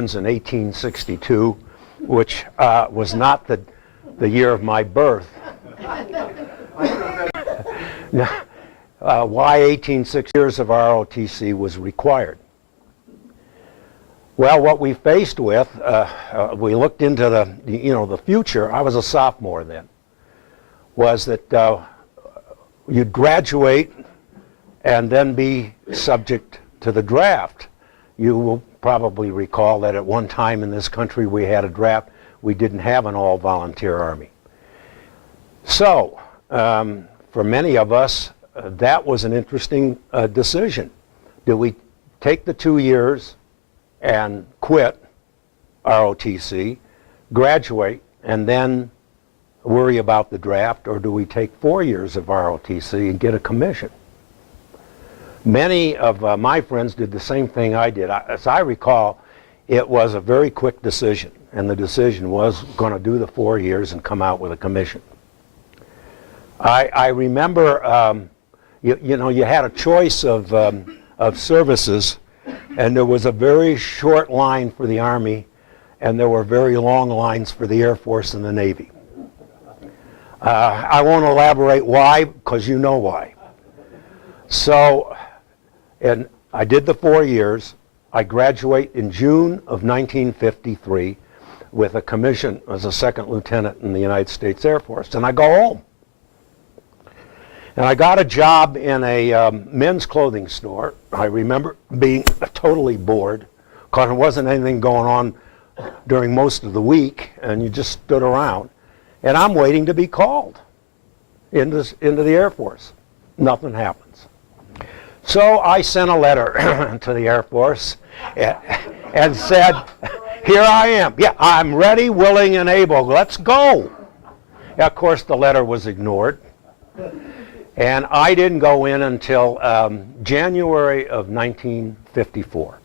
in 1862, which was not the year of my birth. Why 1860 years of ROTC was required? Well, what we faced with, we looked into the future. I was a sophomore then. Was that you'd graduate and then be subject to the draft. You will probably recall that at one time in this country we had a draft. We didn't have an all-volunteer Army. So, for many of us, that was an interesting decision. Do we take the 2 years and quit ROTC, graduate, and then worry about the draft, or do we take 4 years of ROTC and get a commission? Many of my friends did the same thing I did. As I recall, it was a very quick decision, and the decision was going to do the 4 years and come out with a commission. I remember, you had a choice of services, and there was a very short line for the Army, and there were very long lines for the Air Force and the Navy. I won't elaborate why, because you know why. So, and I did the 4 years. I graduate in June of 1953 with a commission as a second lieutenant in the United States Air Force, and I go home. And I got a job in a men's clothing store. I remember being totally bored because there wasn't anything going on during most of the week, and you just stood around. And I'm waiting to be called into the Air Force. Nothing happens. So I sent a letter to the Air Force and said, here I am. Yeah, I'm ready, willing, and able. Let's go. Yeah, of course, the letter was ignored. And I didn't go in until January of 1954.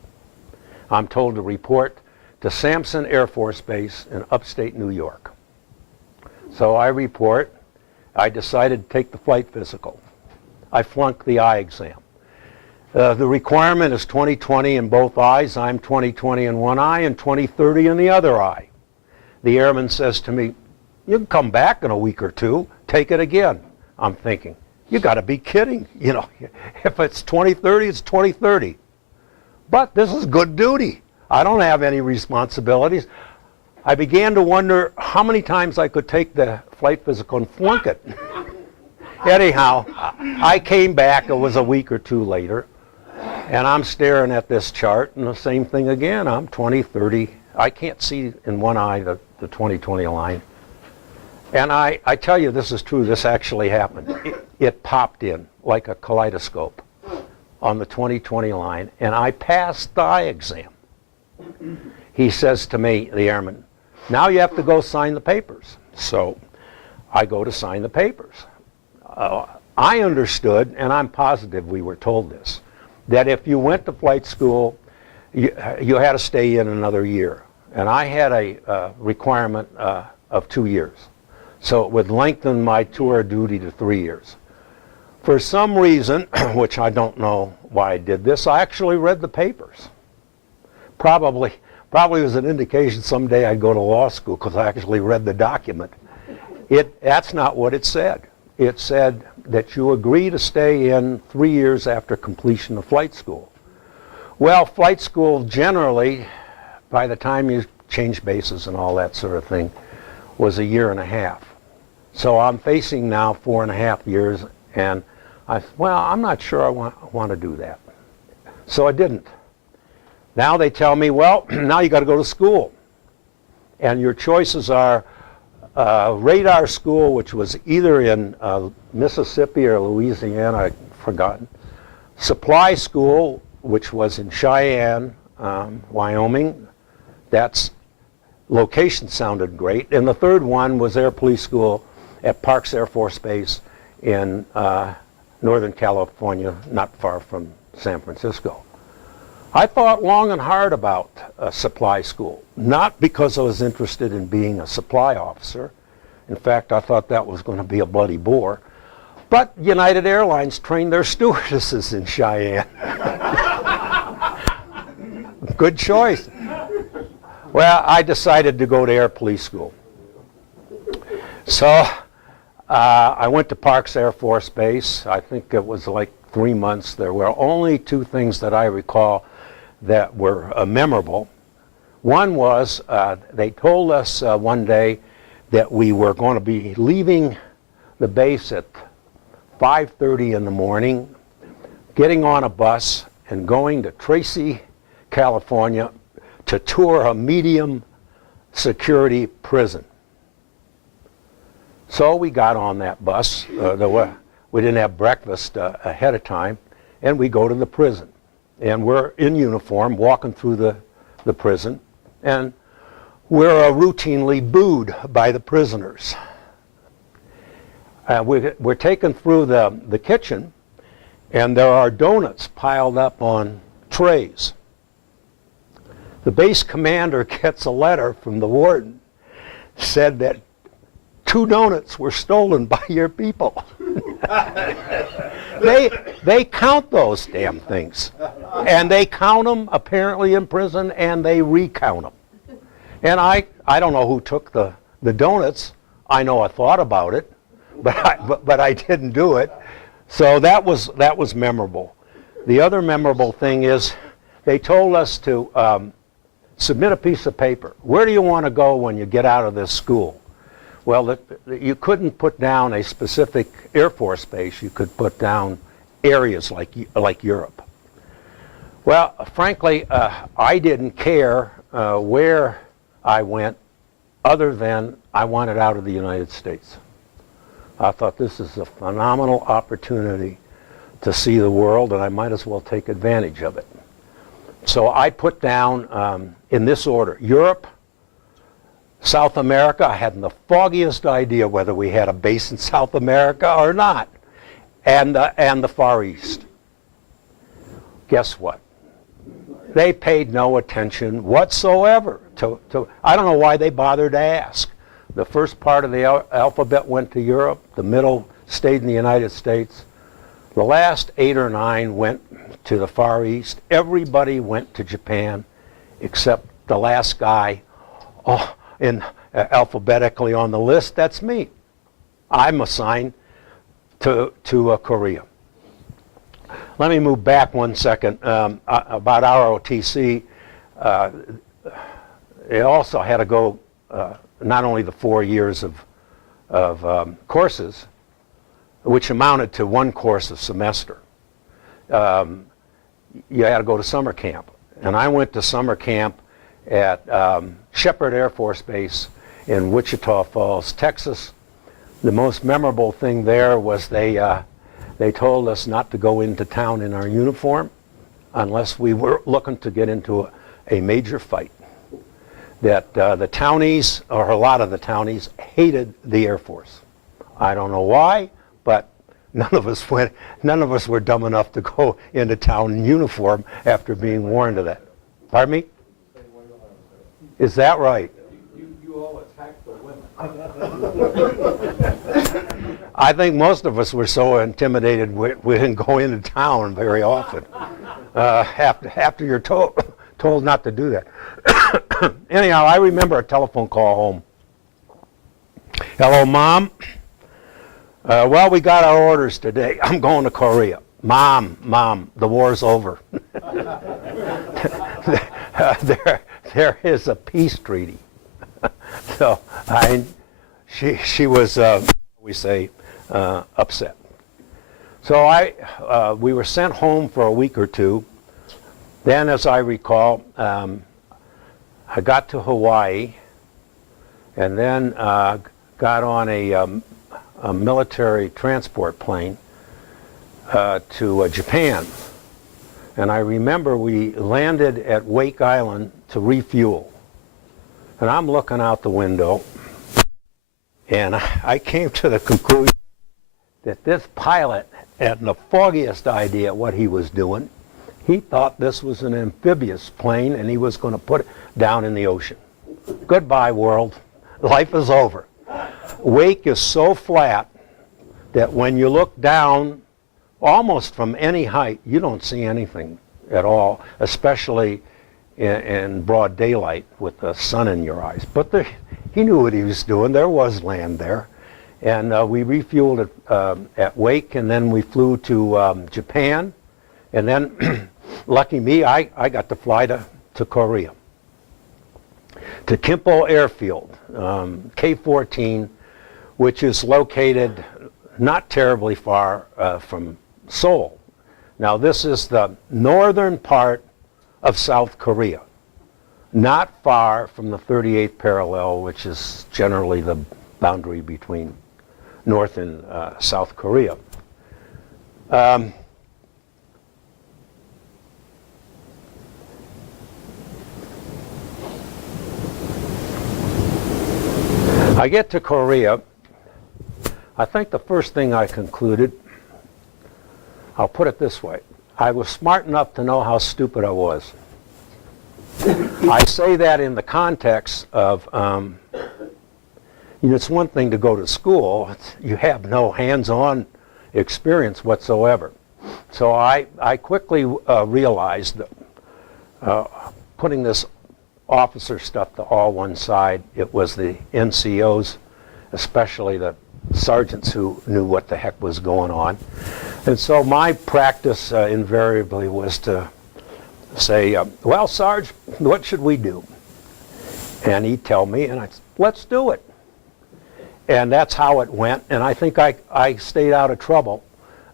I'm told to report to Sampson Air Force Base in upstate New York. So I report. I decided to take the flight physical. I flunked the eye exam. The requirement is 20/20 in both eyes. I'm 20/20 in one eye and 20/30 in the other eye. The airman says to me, you can come back in a week or two, take it again. I'm thinking, you got to be kidding. You know, if it's 20/30, it's 20/30. But this is good duty. I don't have any responsibilities. I began to wonder how many times I could take the flight physical and flunk it. Anyhow, I came back. It was a week or two later, and I'm staring at this chart, and the same thing again. I'm 20/30. I can't see in one eye the 20/20 line. And I tell you, this is true. This actually happened. It popped in like a kaleidoscope on the 20/20 line, and I passed the eye exam. He says to me, the airman, now you have to go sign the papers. So I go to sign the papers. I understood, and I'm positive we were told this, that if you went to flight school, you had to stay in another year. And I had a requirement of 2 years. So it would lengthen my tour of duty to 3 years. For some reason, which I don't know why I did this, I actually read the papers. Probably was an indication someday I'd go to law school because I actually read the document. That's not what it said. It said that you agree to stay in 3 years after completion of flight school. Well, flight school generally, by the time you change bases and all that sort of thing, was 1.5 years. So I'm facing now 4.5 years, and I'm not sure I want to do that. So I didn't. Now they tell me, well, now you got to go to school. And your choices are radar school, which was either in Mississippi or Louisiana, I've forgotten. Supply school, which was in Cheyenne, Wyoming. That's location sounded great. And the third one was Air Police School at Parks Air Force Base in Northern California, not far from San Francisco. I thought long and hard about supply school, not because I was interested in being a supply officer. In fact, I thought that was going to be a bloody bore. But United Airlines trained their stewardesses in Cheyenne. Good choice. Well, I decided to go to Air Police School. So I went to Parks Air Force Base. I think it was like 3 months. There were only two things that I recall that were memorable. One was they told us one day that we were going to be leaving the base at 5:30 in the morning, getting on a bus and going to Tracy, California to tour a medium security prison. So we got on that bus. We didn't have breakfast ahead of time, and we go to the prison. And we're in uniform walking through the prison, and we're routinely booed by the prisoners. We're taken through the kitchen, and there are donuts piled up on trays. The base commander gets a letter from the warden, said that 2 donuts were stolen by your people. They count those damn things. And they count them apparently in prison, and they recount them. And I don't know who took the donuts. I know I thought about it, but I didn't do it. So that was memorable. The other memorable thing is they told us to submit a piece of paper. Where do you want to go when you get out of this school? Well, you couldn't put down a specific Air Force base. You could put down areas like Europe. Well, frankly, I didn't care where I went other than I wanted out of the United States. I thought this is a phenomenal opportunity to see the world, and I might as well take advantage of it. So I put down, in this order, Europe, South America. I hadn't the foggiest idea whether we had a base in South America or not, and the Far East. Guess what? They paid no attention whatsoever to I don't know why they bothered to ask. The first part of the alphabet went to Europe. The middle stayed in the United States. The last 8 or 9 went to the Far East. Everybody went to Japan except the last guy alphabetically on the list. That's me. I'm assigned to Korea. Let me move back 1 second. About AFROTC, it also had to go not only the 4 years of courses, which amounted to 1 course a semester. You had to go to summer camp. And I went to summer camp at Shepherd Air Force Base in Wichita Falls, Texas. The most memorable thing there was they told us not to go into town in our uniform unless we were looking to get into a major fight. That the townies, or a lot of the townies, hated the Air Force. I don't know why, but none of us were dumb enough to go into town in uniform after being warned of that. Pardon me? Is that right? You all attacked the women. I think most of us were so intimidated we didn't go into town very often. After you're told not to do that. Anyhow, I remember a telephone call home. Hello, Mom. Well, we got our orders today. I'm going to Korea. Mom, the war's over. There is a peace treaty. So she was, we say, upset. So we were sent home for a week or two. Then, as I recall, I got to Hawaii, and then got on a military transport plane to Japan. And I remember we landed at Wake Island to refuel. And I'm looking out the window, and I came to the conclusion that this pilot hadn't the foggiest idea what he was doing. He thought this was an amphibious plane, and he was going to put it down in the ocean. Goodbye, world. Life is over. Wake is so flat that when you look down, almost from any height, you don't see anything at all, especially in broad daylight with the sun in your eyes. But he knew what he was doing. There was land there. And we refueled at Wake, and then we flew to Japan. And then, lucky me, I got to fly to Korea, to Kimpo Airfield, K-14, which is located not terribly far from Seoul. Now, this is the northern part of South Korea, not far from the 38th parallel, which is generally the boundary between North and South Korea. I get to Korea. I think the first thing I concluded, I'll put it this way, I was smart enough to know how stupid I was. I say that in the context of, it's one thing to go to school. You have no hands-on experience whatsoever. So I quickly realized that putting this officer stuff to all one side, it was the NCOs, especially the sergeants, who knew what the heck was going on. And so my practice invariably was to say, well, Sarge, what should we do? And he'd tell me, and I'd say, let's do it. And that's how it went, and I think I stayed out of trouble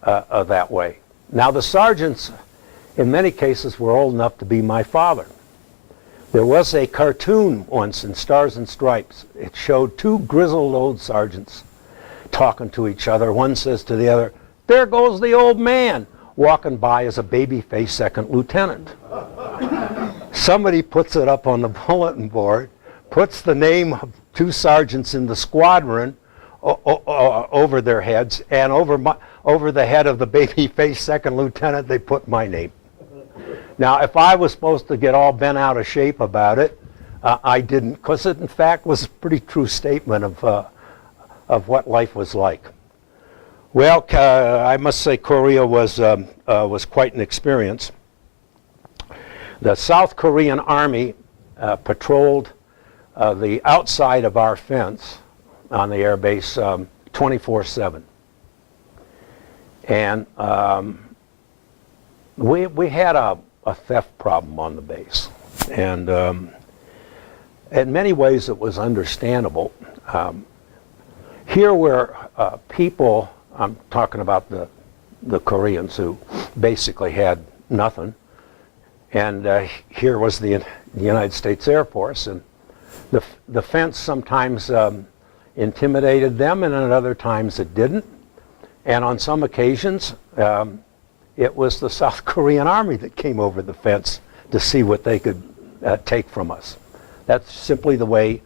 that way. Now, the sergeants, in many cases, were old enough to be my father. There was a cartoon once in Stars and Stripes. It showed two grizzled old sergeants talking to each other. One says to the other, "There goes the old man," walking by as a baby-faced second lieutenant. Somebody puts it up on the bulletin board, puts the name of two sergeants in the squadron over their heads, and over the head of the baby-faced second lieutenant, they put my name. Now, if I was supposed to get all bent out of shape about it, I didn't, because it, in fact, was a pretty true statement of what life was like. Well, I must say Korea was quite an experience. The South Korean Army patrolled the outside of our fence on the air base 24/7. And we had a theft problem on the base. And in many ways it was understandable. Here were people, I'm talking about the Koreans, who basically had nothing. And here was the United States Air Force. And the fence sometimes intimidated them, and at other times it didn't. And on some occasions, it was the South Korean Army that came over the fence to see what they could take from us. That's simply the way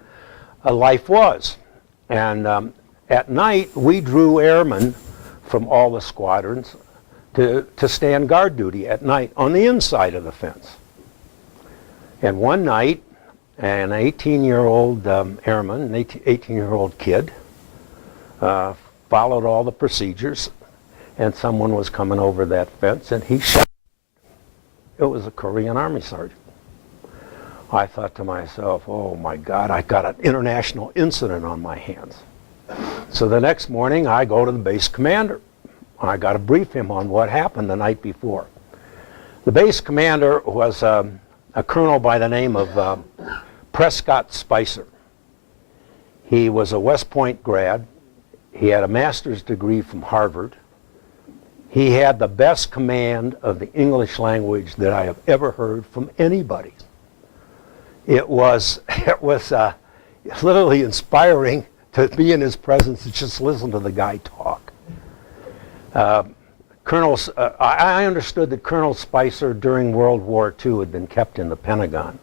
life was. And at night, we drew airmen from all the squadrons to stand guard duty at night on the inside of the fence. And one night, an 18-year-old airman, an 18-year-old kid, followed all the procedures, and someone was coming over that fence, and he shot. It was a Korean Army sergeant. I thought to myself, oh my God, I got an international incident on my hands. So the next morning, I go to the base commander. I got to brief him on what happened the night before. The base commander was a colonel by the name of Prescott Spicer. He was a West Point grad. He had a master's degree from Harvard. He had the best command of the English language that I have ever heard from anybody. It was literally inspiring to be in his presence and just listen to the guy talk. I understood that Colonel Spicer during World War II had been kept in the Pentagon,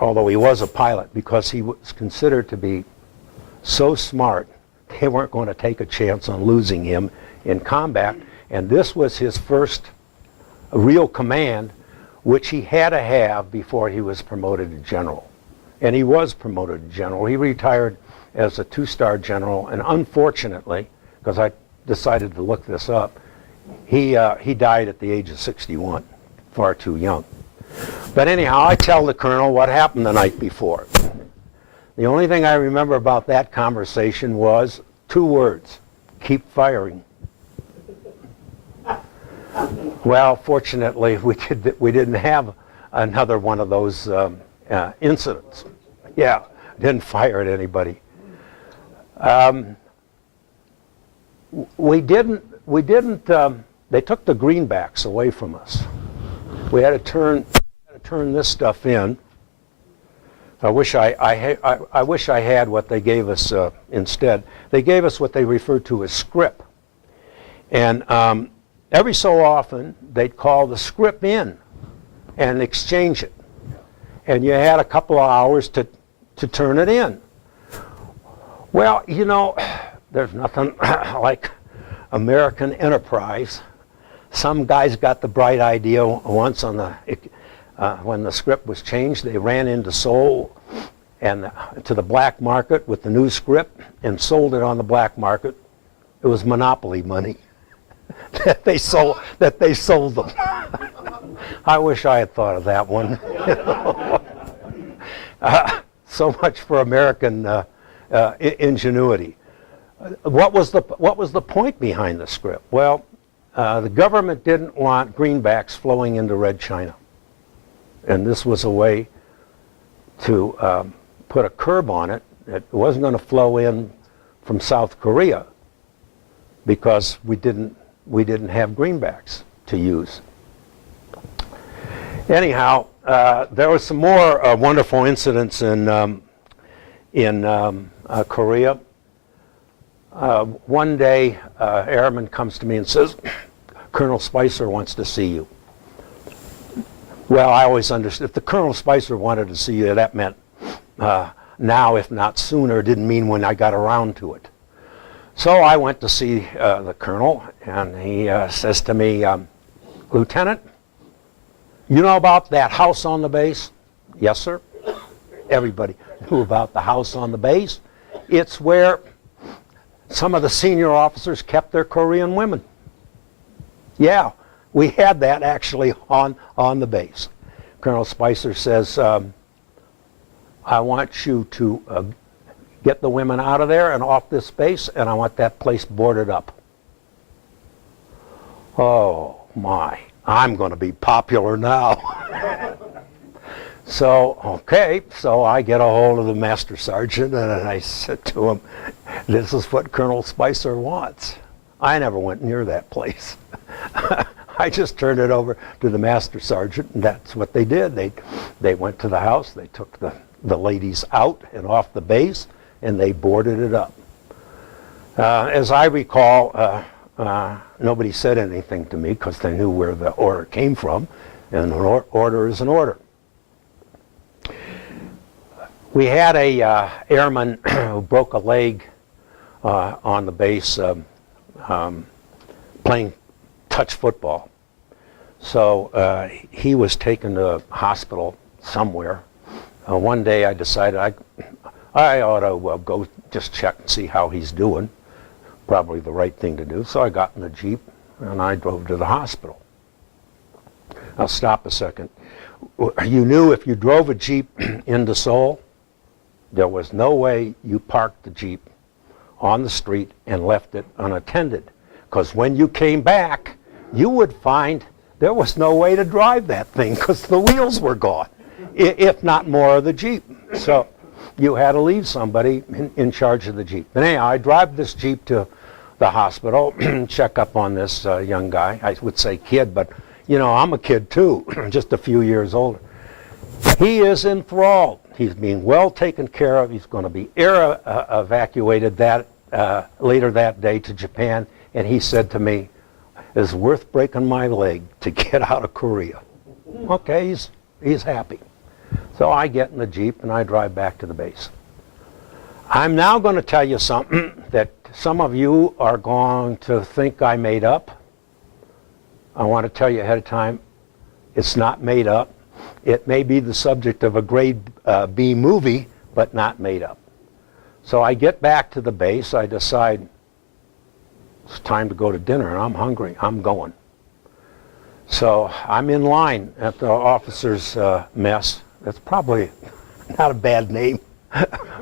although he was a pilot, because he was considered to be so smart they weren't going to take a chance on losing him in combat. And this was his first real command, which he had to have before he was promoted to general. And he was promoted to general. He retired as a 2-star general, and unfortunately, because I decided to look this up, he died at the age of 61, far too young. But anyhow, I tell the colonel what happened the night before. The only thing I remember about that conversation was 2 words: keep firing. Well, fortunately, we didn't have another one of those incidents. Yeah, didn't fire at anybody. They took the greenbacks away from us. We had to turn this stuff in. I wish I had what they gave us instead. They gave us what they referred to as scrip. And every so often, they'd call the scrip in and exchange it. And you had a couple of hours to turn it in. Well, you know, there's nothing like American enterprise. Some guys got the bright idea once on when the script was changed. They ran into Seoul and to the black market with the new script and sold it on the black market. It was monopoly money that they sold them. I wish I had thought of that one. So much for American ingenuity. What was the point behind the script? Well, the government didn't want greenbacks flowing into Red China, and this was a way to put a curb on it. It wasn't going to flow in from South Korea because we didn't have greenbacks to use. Anyhow, there was some more wonderful incidents in Korea. One day, airman comes to me and says, "Colonel Spicer wants to see you." Well, I always understood if the Colonel Spicer wanted to see you, that meant now, if not sooner. It didn't mean when I got around to it. So I went to see the colonel, and he says to me, "Lieutenant, you know about that house on the base?" "Yes, sir." Everybody knew about the house on the base. It's where some of the senior officers kept their Korean women. Yeah, we had that actually on the base. Colonel Spicer says, "I want you to get the women out of there and off this base, and I want that place boarded up." Oh my, I'm going to be popular now. So, okay, so I get a hold of the master sergeant and I said to him, "This is what Colonel Spicer wants." I never went near that place. I just turned it over to the master sergeant, and that's what they did. They went to the house, they took the ladies out and off the base, and they boarded it up. As I recall, nobody said anything to me because they knew where the order came from, and an order is an order. We had a airman who broke a leg on the base playing touch football. So he was taken to a hospital somewhere. One day I decided I ought to go just check and see how he's doing. Probably the right thing to do. So I got in the Jeep and I drove to the hospital. Now stop a second. You knew if you drove a Jeep into Seoul, there was no way you parked the Jeep on the street and left it unattended. Because when you came back, you would find there was no way to drive that thing because the wheels were gone, if not more of the Jeep. So you had to leave somebody in charge of the Jeep. But anyhow, I drive this Jeep to the hospital, check up on this young guy. I would say kid, but you know, I'm a kid too, just a few years older. He is enthralled. He's being well taken care of. He's going to be air evacuated later that day to Japan. And he said to me, "It's worth breaking my leg to get out of Korea." Okay, he's happy. So I get in the Jeep and I drive back to the base. I'm now going to tell you something that some of you are going to think I made up. I want to tell you ahead of time, it's not made up. It may be the subject of a grade B movie, but not made up. So I get back to the base. I decide it's time to go to dinner, and I'm hungry. I'm going. So I'm in line at the officers' mess. That's probably not a bad name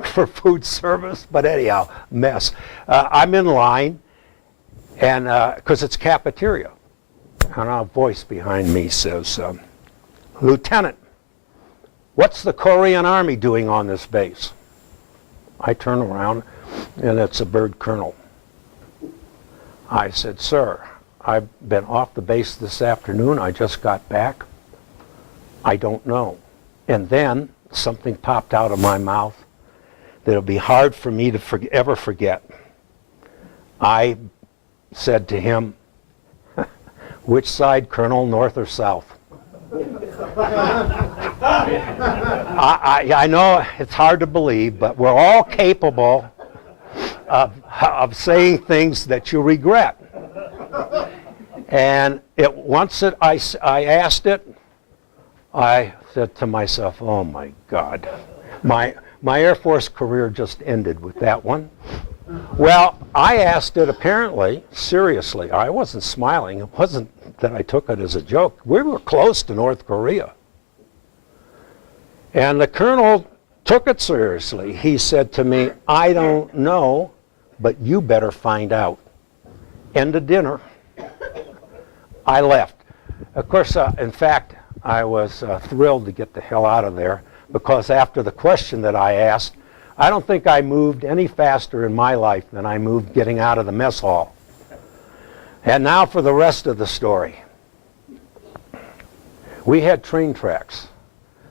for food service, but anyhow, mess. I'm in line, and because it's cafeteria, and a voice behind me says, "Lieutenant, what's the Korean Army doing on this base?" I turn around, and it's a bird colonel. I said, "Sir, I've been off the base this afternoon. I just got back. I don't know." And then something popped out of my mouth that'll be hard for me to ever forget. I said to him, "Which side, Colonel, north or south?" I know it's hard to believe, but we're all capable of saying things that you regret. And once I asked it, I said to myself, "Oh my God, my Air Force career just ended with that one." Well, I asked it apparently seriously. I wasn't smiling. It wasn't that I took it as a joke. We were close to North Korea. And the colonel took it seriously. He said to me, "I don't know, but you better find out." End of dinner. I left. Of course, in fact, I was thrilled to get the hell out of there, because after the question that I asked, I don't think I moved any faster in my life than I moved getting out of the mess hall. And now for the rest of the story. We had train tracks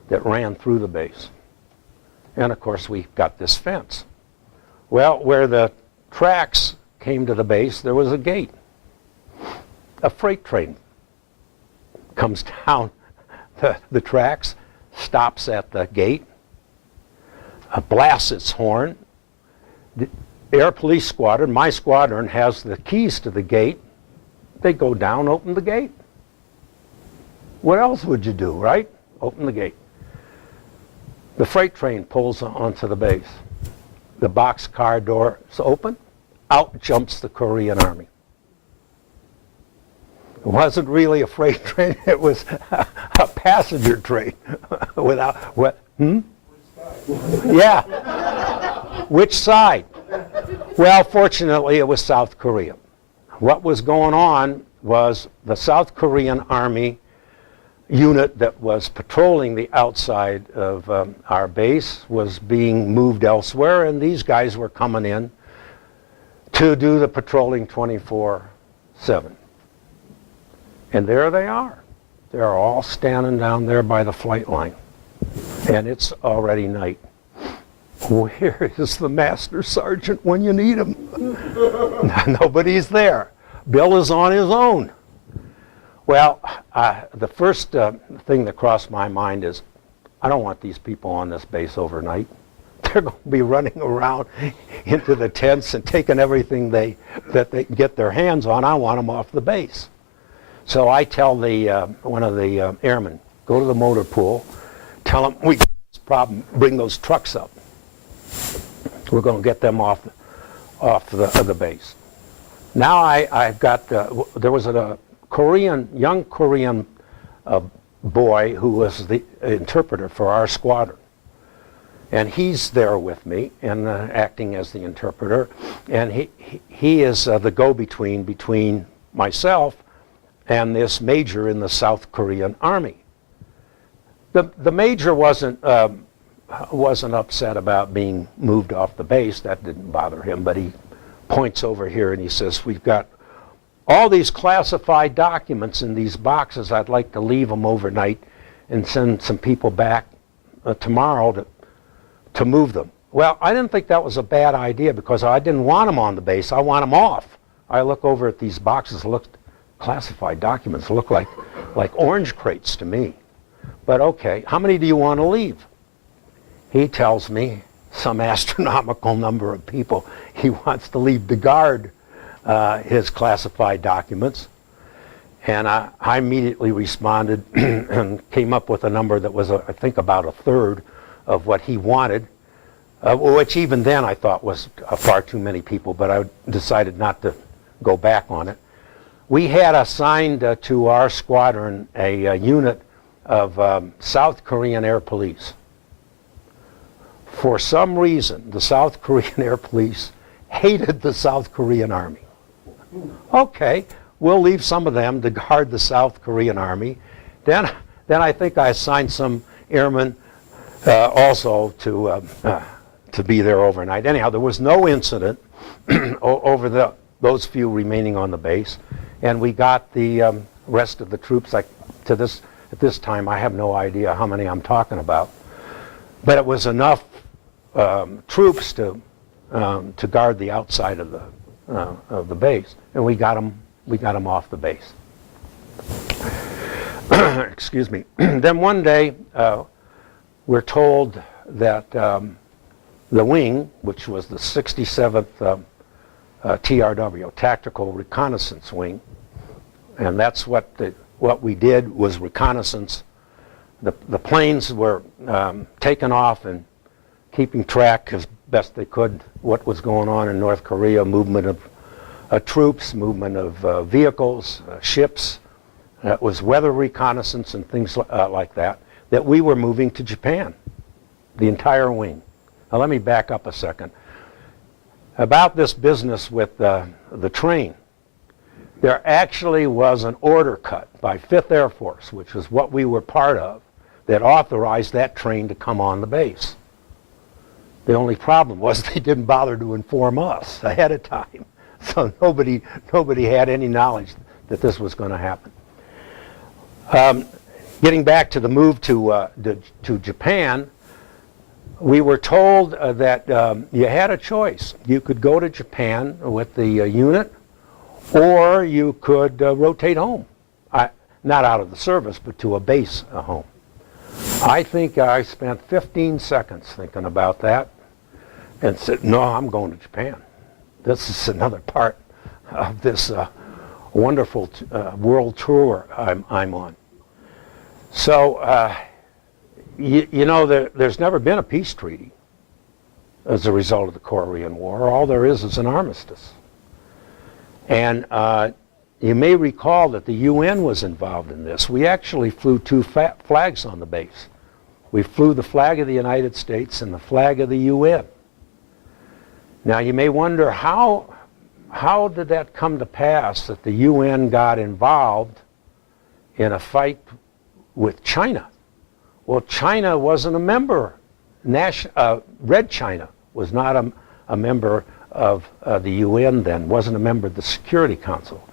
that ran through the base. And of course, we got this fence. Well, where the tracks came to the base, there was a gate. A freight train comes down the tracks, stops at the gate, blasts its horn. The Air Police Squadron, my squadron, has the keys to the gate. They go down, open the gate. What else would you do, right? Open the gate. The freight train pulls onto the base. The boxcar door is open. Out jumps the Korean Army. It wasn't really a freight train. It was a passenger train. Without what? Yeah. Which side? Well, fortunately, it was South Korea. What was going on was the South Korean Army unit that was patrolling the outside of our base was being moved elsewhere, and these guys were coming in to do the patrolling 24/7. And there they are. They're all standing down there by the flight line. And it's already night. Where is the master sergeant when you need him? Nobody's there. Bill is on his own. Well, the first thing that crossed my mind is, I don't want these people on this base overnight. They're going to be running around into the tents and taking everything that they can get their hands on. I want them off the base. So I tell one of the airmen, go to the motor pool, tell them we got this problem, bring those trucks up. We're going to get them off the base. Now I've got, there was a young Korean boy who was the interpreter for our squadron. And he's there with me and acting as the interpreter. And he is the go-between between myself and this major in the South Korean Army. The major wasn't upset about being moved off the base. That didn't bother him, but he points over here and he says, we've got all these classified documents in these boxes. I'd like to leave them overnight and send some people back tomorrow to move them. Well, I didn't think that was a bad idea because I didn't want them on the base. I want them off. I look over at these boxes, classified documents look like orange crates to me. But okay, how many do you want to leave? He tells me some astronomical number of people. He wants to leave the guard his classified documents. And I immediately responded and came up with a number that was, I think, about a third of what he wanted, which even then I thought was far too many people, but I decided not to go back on it. we had assigned to our squadron a unit of South Korean Air Police. For some reason, the South Korean Air Police hated the South Korean Army. Okay, we'll leave some of them to guard the South Korean Army. Then I think I assigned some airmen also to be there overnight. Anyhow, there was no incident over those few remaining on the base, and we got the rest of the troops. At this time, I have no idea how many I'm talking about, but it was enough troops to guard the outside of the base, and we got them off the base. Excuse me. Then one day, we're told that the wing, which was the 67th TRW, Tactical Reconnaissance Wing, and that's what we did was reconnaissance. The planes were taken off and keeping track as best they could what was going on in North Korea, movement of troops, movement of vehicles, ships. It was weather reconnaissance and things like that we were moving to Japan, the entire wing. Now let me back up a second. About this business with the train, there actually was an order cut by 5th Air Force, which was what we were part of, that authorized that train to come on the base. The only problem was they didn't bother to inform us ahead of time. So nobody had any knowledge that this was going to happen. Getting back to the move to Japan, we were told that you had a choice. You could go to Japan with the unit, or you could rotate home. Not out of the service, but to a base home. I think I spent 15 seconds thinking about that and said, no, I'm going to Japan. This is another part of this wonderful world tour I'm on. So, you know, there's never been a peace treaty as a result of the Korean War. All there is an armistice. And you may recall that the UN was involved in this. We actually flew two flags on the base. We flew the flag of the United States and the flag of the UN. Now you may wonder how did that come to pass that the UN got involved in a fight with China? Well, China wasn't a member. Red China was not a member of the UN then, wasn't a member of the Security Council.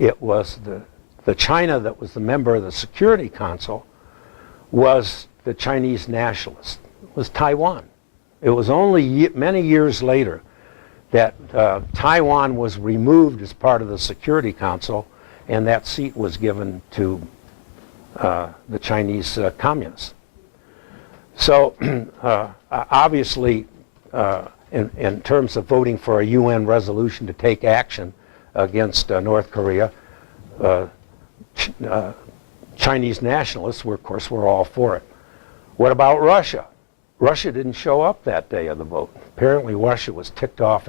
It was the China that was the member of the Security Council was the Chinese nationalist, was Taiwan. It was only many years later that Taiwan was removed as part of the Security Council, and that seat was given to the Chinese communists. So obviously, in terms of voting for a UN resolution to take action against North Korea, Chinese nationalists were, of course, were all for it. What about Russia? Russia didn't show up that day of the vote. Apparently Russia was ticked off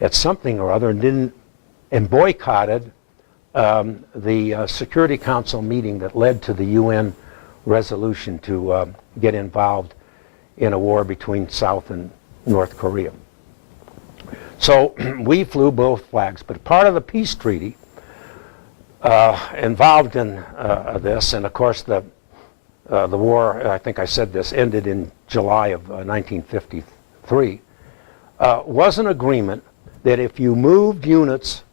at something or other and boycotted the Security Council meeting that led to the UN resolution to get involved in a war between South and North Korea. So we flew both flags, but part of the peace treaty involved in this, and of course the war, I think I said this, ended in July of 1953, was an agreement that if you moved units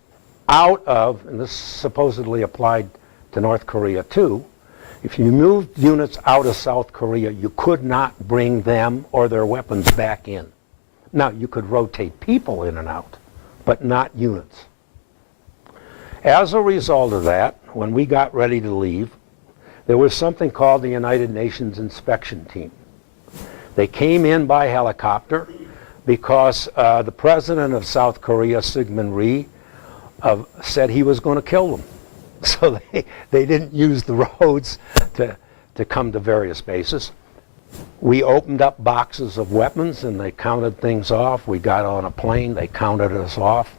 out of, and this supposedly applied to North Korea too, if you moved units out of South Korea, you could not bring them or their weapons back in. Now, you could rotate people in and out, but not units. As a result of that, when we got ready to leave, there was something called the United Nations Inspection Team. They came in by helicopter because the president of South Korea, Syngman Rhee, said he was going to kill them. So they didn't use the roads to come to various bases. We opened up boxes of weapons and they counted things off. We got on a plane, they counted us off.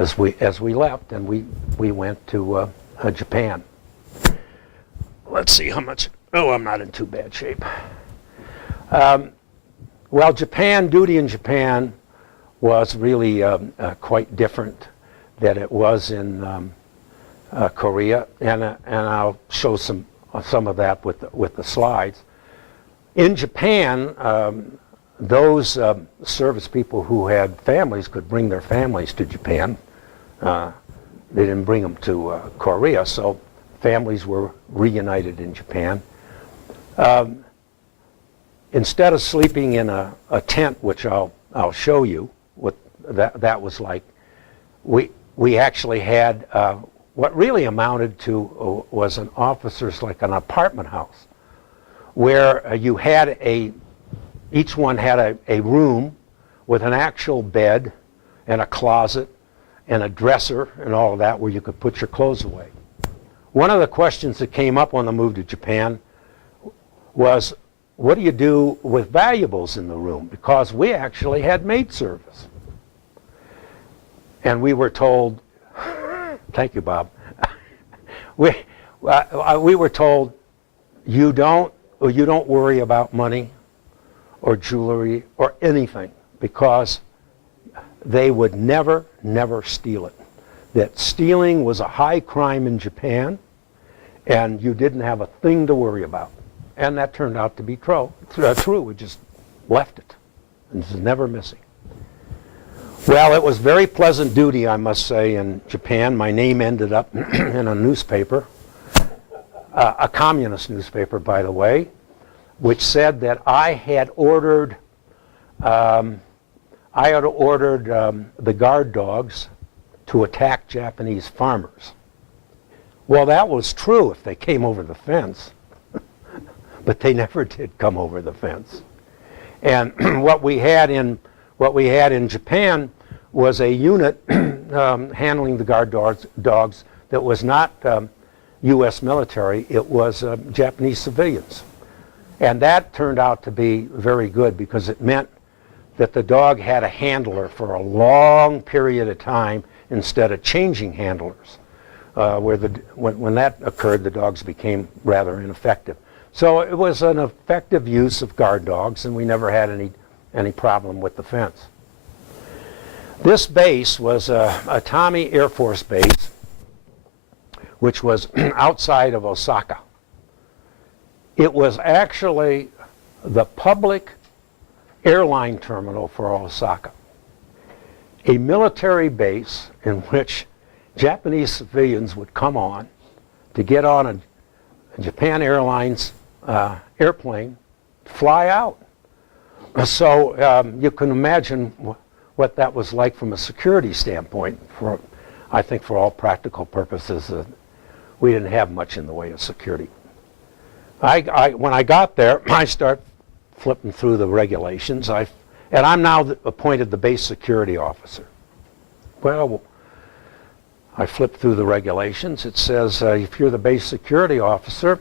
as we left, and we went to Japan. Let's see how much. Oh, I'm not in too bad shape. Well, duty in Japan was really quite different than it was in Korea, and I'll show some of that with the slides. In Japan, those service people who had families could bring their families to Japan. They didn't bring them to Korea, so families were reunited in Japan. Instead of sleeping in a tent, which I'll show you what that was like, we actually had what really amounted to was an officer's, like an apartment house, where you had each one had a room with an actual bed and a closet and a dresser and all of that where you could put your clothes away. One of the questions that came up on the move to Japan was, what do you do with valuables in the room? Because we actually had maid service. And we were told, thank you, Bob. We were told, you don't worry about money or jewelry or anything, because they would never steal it. That stealing was a high crime in Japan, and you didn't have a thing to worry about. And that turned out to be true. We just left it, and it's never missing. Well, it was very pleasant duty, I must say, in Japan. My name ended up in a newspaper, a communist newspaper, by the way, which said that I had ordered the guard dogs to attack Japanese farmers. Well, that was true if they came over the fence, but they never did come over the fence. And what we had in Japan was a unit handling the guard dogs that was not U.S. military. It was Japanese civilians. And that turned out to be very good, because it meant that the dog had a handler for a long period of time instead of changing handlers. When that occurred, the dogs became rather ineffective. So it was an effective use of guard dogs, and we never had any problem with the fence. This base was Itami Air Force Base, which was outside of Osaka. It was actually the public airline terminal for Osaka, a military base in which Japanese civilians would come on to get on a Japan Airlines airplane, fly out. So you can imagine what that was like from a security standpoint. I think for all practical purposes, we didn't have much in the way of security. When I got there, I start flipping through the regulations, and I'm now appointed the base security officer. Well, I flip through the regulations. It says if you're the base security officer,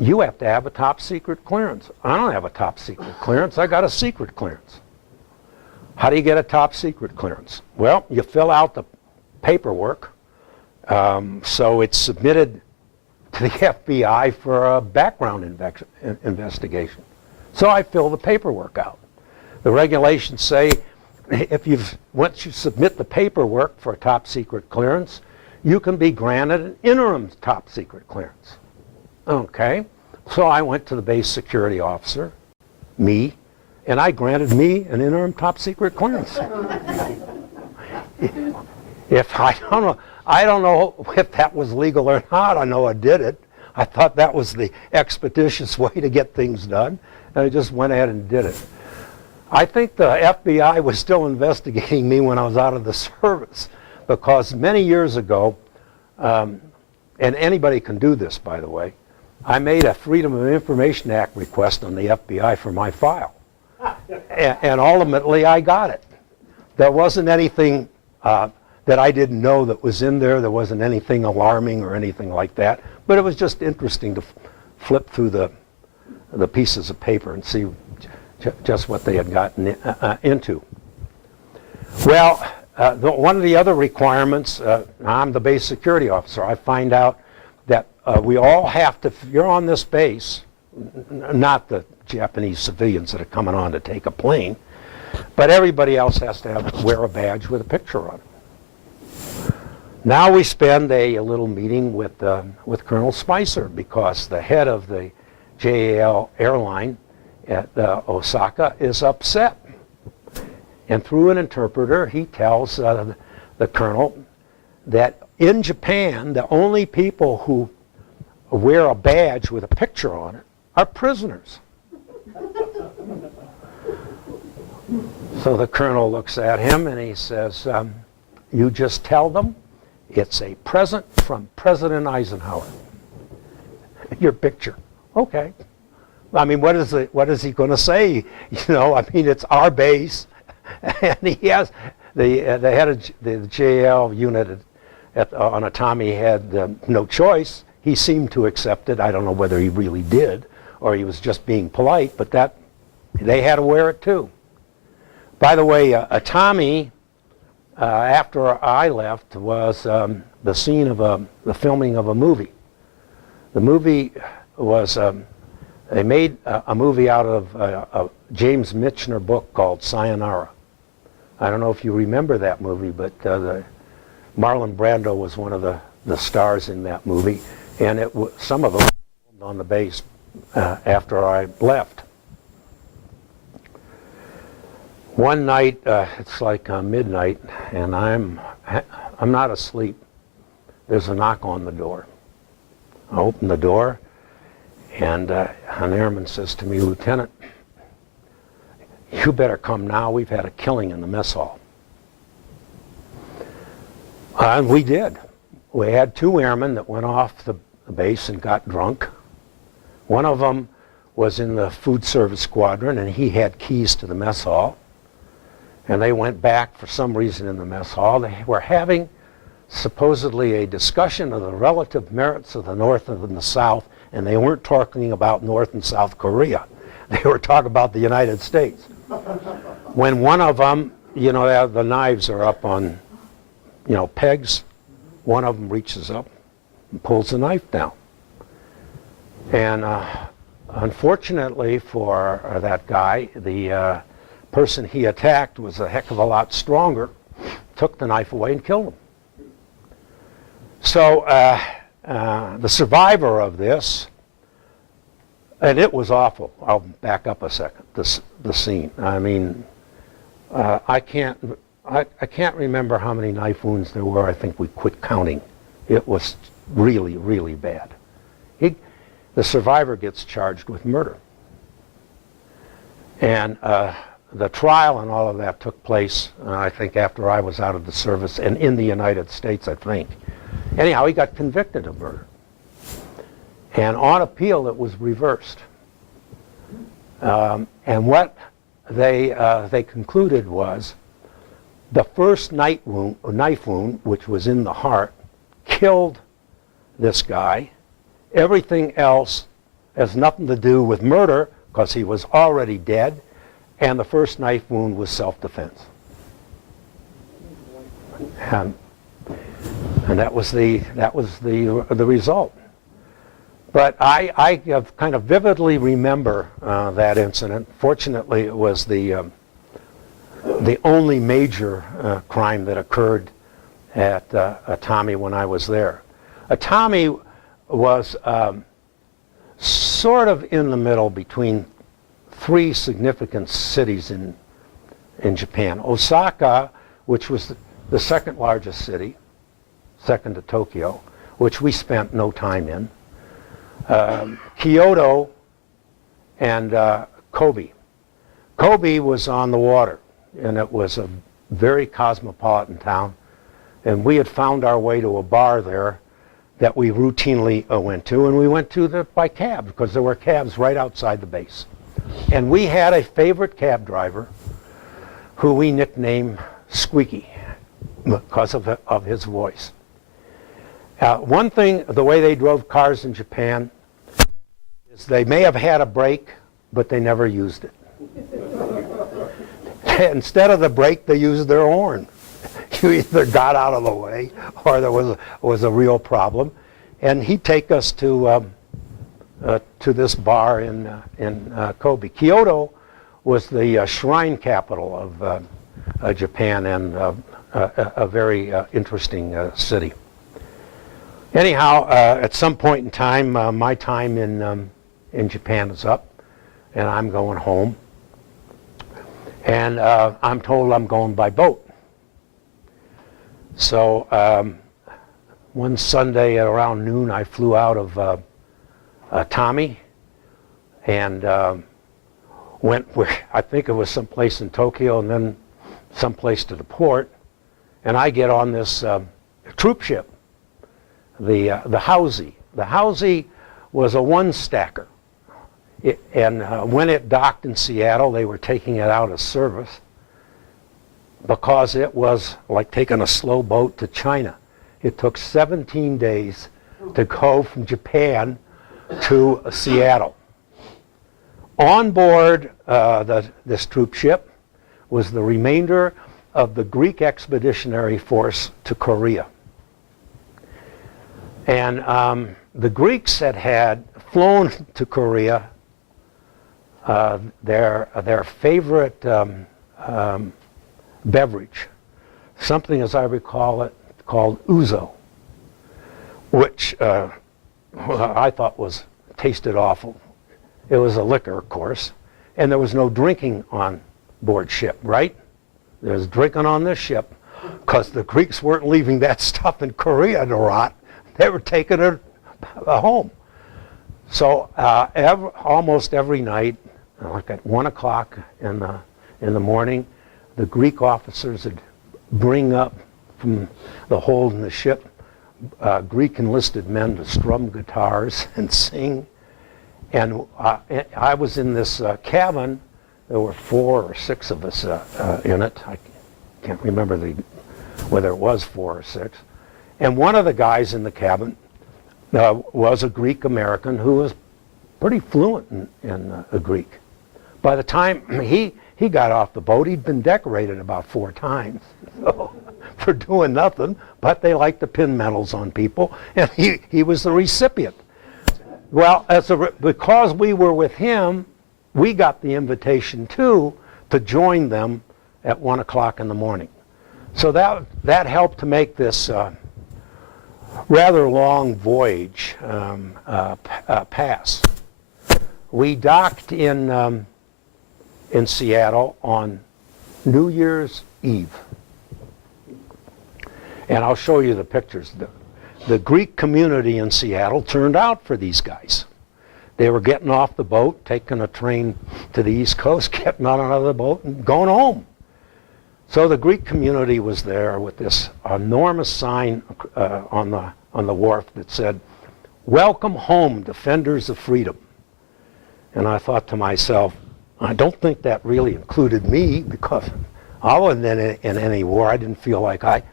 you have to have a top secret clearance. I don't have a top secret clearance. I got a secret clearance. How do you get a top secret clearance? Well, you fill out the paperwork. So it's submitted to the FBI for a background investigation. So I fill the paperwork out. The regulations say once you submit the paperwork for a top secret clearance, you can be granted an interim top secret clearance. Okay, so I went to the base security officer, me, and I granted me an interim top secret clearance. I don't know if that was legal or not. I know I did it. I thought that was the expeditious way to get things done, and I just went ahead and did it. I think the FBI was still investigating me when I was out of the service, because many years ago, and anybody can do this, by the way, I made a Freedom of Information Act request on the FBI for my file. And ultimately, I got it. There wasn't anything that I didn't know that was in there. There wasn't anything alarming or anything like that. But it was just interesting to flip through the pieces of paper and see just what they had gotten into. Well, One of the other requirements, I'm the base security officer, I find out that we all have to, if you're on this base, not the Japanese civilians that are coming on to take a plane, but everybody else has to wear a badge with a picture on it. Now we spend a little meeting with Colonel Spicer, because the head of the JAL airline at Osaka is upset. And through an interpreter, he tells the colonel that in Japan, the only people who wear a badge with a picture on it are prisoners. So the colonel looks at him and he says, you just tell them it's a present from President Eisenhower. Your picture. Okay. I mean, what is he going to say? You know, I mean, it's our base. And he has, the head of the JL unit on Itami had no choice. He seemed to accept it. I don't know whether he really did or he was just being polite, but that they had to wear it too. By the way, Itami, after I left, was the scene of the filming of a movie. The movie was, they made a movie out of a James Michener book called Sayonara. I don't know if you remember that movie, but Marlon Brando was one of the stars in that movie, and some of them were filmed on the base after I left. One night, it's like midnight, and I'm not asleep. There's a knock on the door. I open the door, and an airman says to me, "Lieutenant, you better come now. We've had a killing in the mess hall." And we did. We had 2 airmen that went off the base and got drunk. One of them was in the food service squadron, and he had keys to the mess hall. And they went back for some reason in the mess hall. They were having supposedly a discussion of the relative merits of the North and the South, and they weren't talking about North and South Korea. They were talking about the United States. When one of them, you know, the knives are up on, you know, pegs, one of them reaches up and pulls the knife down. And unfortunately for that guy, the person he attacked was a heck of a lot stronger, took the knife away and killed him. So the survivor of this, and it was awful. I'll back up a second. The scene. I mean, I can't remember how many knife wounds there were. I think we quit counting. It was really, really bad. The survivor gets charged with murder, and the trial and all of that took place, I think, after I was out of the service and in the United States, I think. Anyhow, he got convicted of murder. And on appeal, it was reversed. And what they concluded was the first knife wound, which was in the heart, killed this guy. Everything else has nothing to do with murder because he was already dead. And the first knife wound was self-defense. And that was the result. But I kind of vividly remember that incident. Fortunately, it was the only major crime that occurred at Itami when I was there. Itami was sort of in the middle between 3 significant cities in Japan. Osaka, which was the second largest city, second to Tokyo, which we spent no time in. Kyoto and Kobe. Kobe was on the water, and it was a very cosmopolitan town. And we had found our way to a bar there that we routinely went to, and we went to by cab because there were cabs right outside the base. And we had a favorite cab driver who we nicknamed Squeaky because of his voice. One thing, the way they drove cars in Japan, is they may have had a brake, but they never used it. Instead of the brake, they used their horn. you either got out of the way or there was a real problem. And he'd take us to this bar in Kobe. Kyoto was the shrine capital of Japan, and a very interesting city. Anyhow, at some point in time, my time in Japan is up, and I'm going home. And I'm told I'm going by boat. So one Sunday at around noon, I flew out of Itami and went where I think it was someplace in Tokyo, and then someplace to the port. And I get on this troop ship, the Housey. The Housey was a one-stacker. And when it docked in Seattle, they were taking it out of service because it was like taking a slow boat to China. It took 17 days to go from Japan to Seattle. On board this troop ship was the remainder of the Greek Expeditionary Force to Korea. And the Greeks had flown to Korea. Their favorite beverage, something as I recall it, called ouzo, which I thought tasted awful. It was a liquor, of course, and there was no drinking on board ship, right? There was drinking on this ship because the Greeks weren't leaving that stuff in Korea to rot. They were taking it home. So almost every night, like at 1 o'clock in the morning, the Greek officers would bring up from the hold in the ship Greek enlisted men to strum guitars and sing. And I was in this cabin. There were 4 or 6 of us in it. I can't remember whether it was 4 or 6. And one of the guys in the cabin was a Greek American who was pretty fluent in Greek. By the time he got off the boat, he'd been decorated about 4 times for doing nothing, but they like to pin medals on people, and he was the recipient. Well, because we were with him, we got the invitation too to join them at 1 o'clock in the morning. So that helped to make this rather long voyage pass. We docked in Seattle on New Year's Eve. And I'll show you the pictures. The Greek community in Seattle turned out for these guys. They were getting off the boat, taking a train to the East Coast, getting on another boat, and going home. So the Greek community was there with this enormous sign on the wharf that said, "Welcome home, defenders of freedom." And I thought to myself, I don't think that really included me, because I wasn't in any war. I didn't feel like I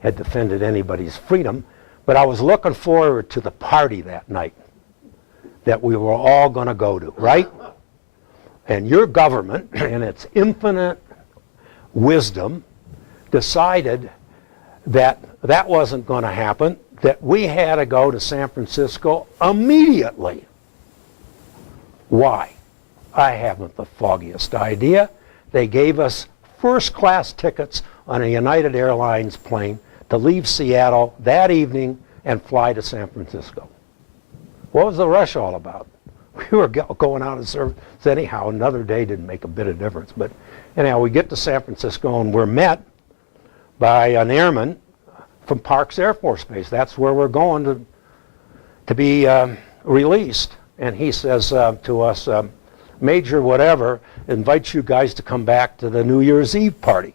had defended anybody's freedom. But I was looking forward to the party that night that we were all going to go to, right? And your government, in its infinite wisdom, decided that that wasn't going to happen, that we had to go to San Francisco immediately. Why? I haven't the foggiest idea. They gave us first-class tickets on a United Airlines plane to leave Seattle that evening and fly to San Francisco. What was the rush all about? We were going out of service anyhow. Another day didn't make a bit of difference. But anyhow, we get to San Francisco and we're met by an airman from Parks Air Force Base. That's where we're going to be released. And he says to us, Major whatever invites you guys to come back to the New Year's Eve party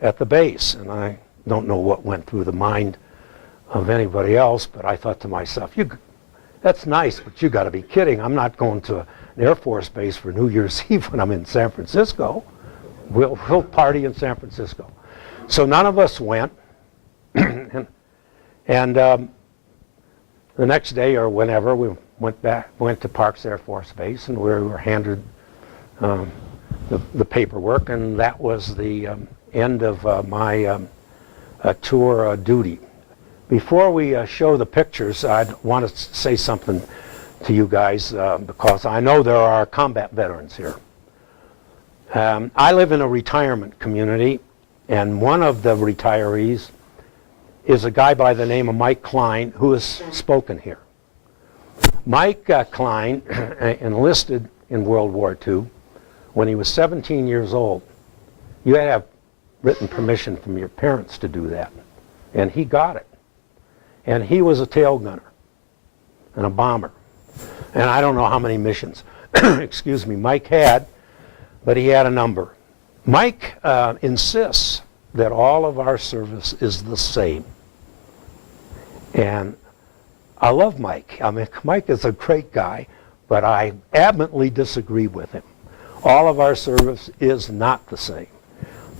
at the base. And I don't know what went through the mind of anybody else, but I thought to myself, that's nice, but you got to be kidding. I'm not going to an Air Force base for New Year's Eve when I'm in San Francisco. We'll party in San Francisco. So none of us went. and the next day or whenever, we went to Parks Air Force Base, and we were handed the paperwork, and that was the end of my tour duty. Before we show the pictures, I'd want to say something to you guys because I know there are combat veterans here. I live in a retirement community, and one of the retirees is a guy by the name of Mike Klein, who has spoken here. Mike Klein enlisted in World War II when he was 17 years old. You had to have written permission from your parents to do that, and he got it. And he was a tail gunner and a bomber. And I don't know how many missions, excuse me, Mike had, but he had a number. Mike insists that all of our service is the same. And I love Mike. I mean, Mike is a great guy, but I adamantly disagree with him. All of our service is not the same.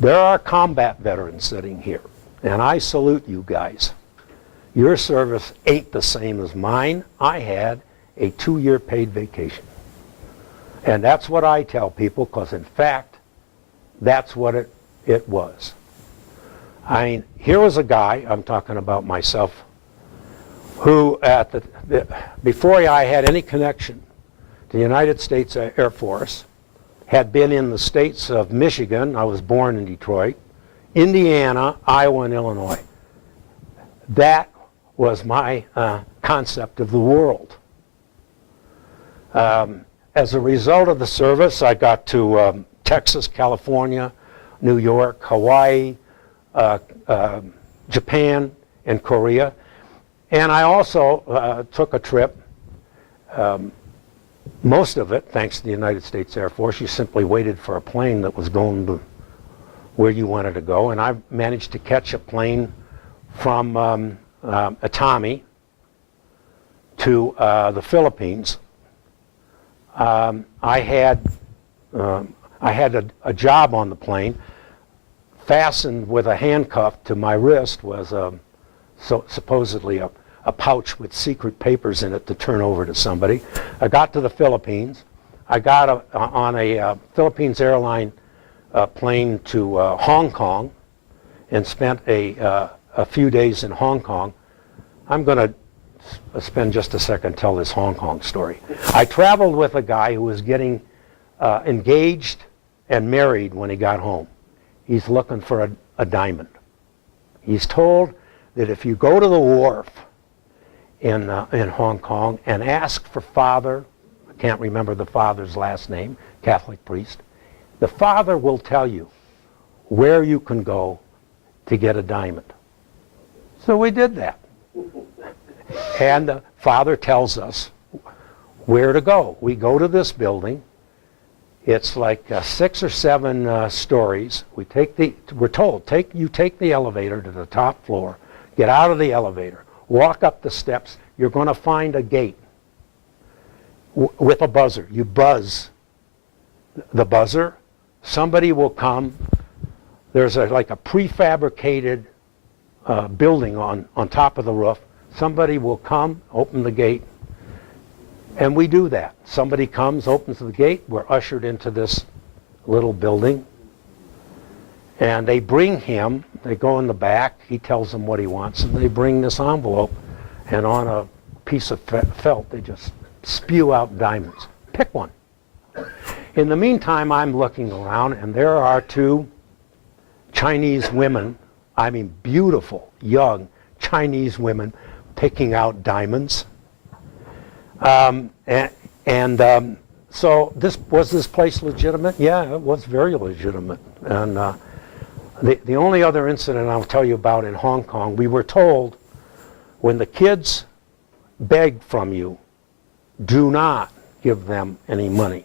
There are combat veterans sitting here, and I salute you guys. Your service ain't the same as mine. I had a 2-year paid vacation. And that's what I tell people, because in fact, that's what it was. I mean, here was a guy, I'm talking about myself, who before I had any connection to the United States Air Force, had been in the states of Michigan, I was born in Detroit, Indiana, Iowa, and Illinois. That was my concept of the world. As a result of the service, I got to Texas, California, New York, Hawaii, Japan, and Korea. And I also took a trip, most of it, thanks to the United States Air Force. You simply waited for a plane that was going to where you wanted to go. And I managed to catch a plane from Itami to the Philippines. I had a job on the plane. Fastened with a handcuff to my wrist was supposedly a pouch with secret papers in it to turn over to somebody. I got to the Philippines. I got on a Philippines airline plane to Hong Kong and spent a few days in Hong Kong. I'm going to spend just a second to tell this Hong Kong story. I traveled with a guy who was getting engaged and married when he got home. He's looking for a diamond. He's told that if you go to the wharf in Hong Kong and ask for Father, I can't remember the father's last name, Catholic priest, the father will tell you where you can go to get a diamond. So we did that. And the father tells us where to go. We go to this building. It's like 6 or 7 stories. We're told, you take the elevator to the top floor, get out of the elevator, walk up the steps. You're going to find a gate with a buzzer. You buzz the buzzer. Somebody will come. There's like a prefabricated building on top of the roof. Somebody will come, open the gate, and we do that. Somebody comes, opens the gate, we're ushered into this little building, and they bring him, they go in the back, he tells them what he wants, and they bring this envelope, and on a piece of felt, they just spew out diamonds. Pick one. In the meantime, I'm looking around, and there are 2 Chinese women, I mean beautiful, young Chinese women, picking out diamonds. So was this place legitimate? Yeah, it was very legitimate. And the only other incident I'll tell you about in Hong Kong, we were told when the kids beg from you, do not give them any money.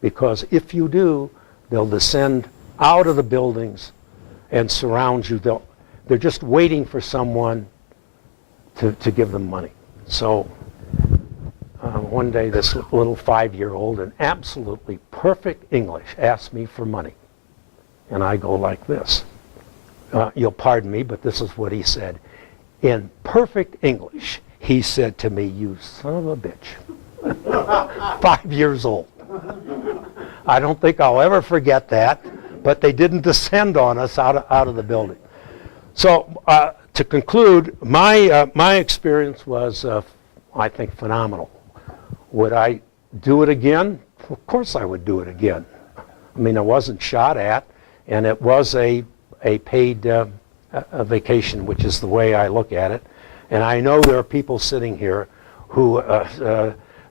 Because if you do, they'll descend out of the buildings and surround you. They're just waiting for someone to give them money. So one day this little 5-year-old in absolutely perfect English asked me for money. And I go like this. You'll pardon me, but this is what he said. In perfect English, he said to me, "You son of a bitch." 5 years old. I don't think I'll ever forget that, but they didn't descend on us out of the building. So to conclude, my experience was, I think, phenomenal. Would I do it again? Of course I would do it again. I mean, I wasn't shot at, and it was a paid a vacation, which is the way I look at it. And I know there are people sitting here who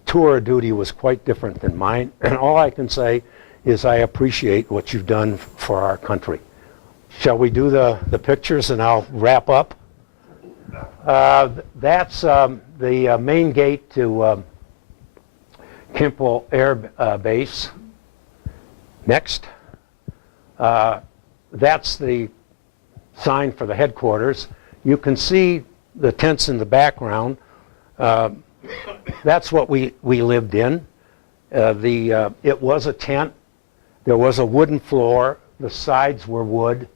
tour of duty was quite different than mine. And all I can say is I appreciate what you've done for our country. Shall we do the pictures and I'll wrap up? That's the main gate to Kimpo Air Base. Next. That's the sign for the headquarters. You can see the tents in the background. That's what we lived in. It was a tent. There was a wooden floor. The sides were wood.